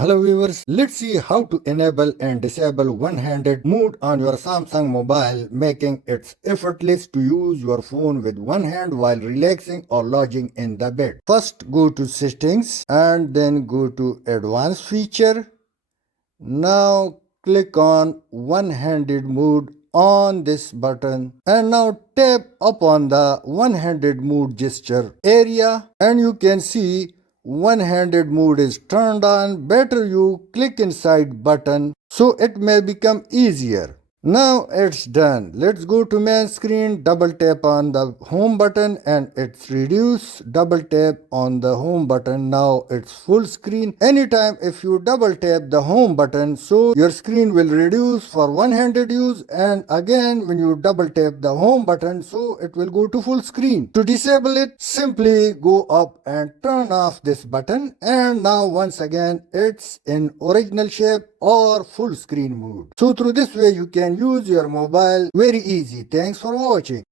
Hello viewers, let's see how to enable and disable one-handed mode on your Samsung mobile, making it effortless to use your phone with one hand while relaxing or lodging in the bed. First go to settings and then go to advanced feature. Now click on one-handed mode on this button and now tap upon the one-handed mode gesture area and you can see one-handed mode is turned on. Better you click inside button so it may become easier. Now it's done. Let's go to main screen, double tap on the home button and it's reduced. Double tap on the home button. Now it's full screen. Anytime if you double tap the home button, so your screen will reduce for one-handed use, and again when you double tap the home button, so it will go to full screen. To disable it, simply go up and turn off this button, and now once again it's in original shape or full screen mode. So through this way you can use your mobile very easy. Thanks for watching.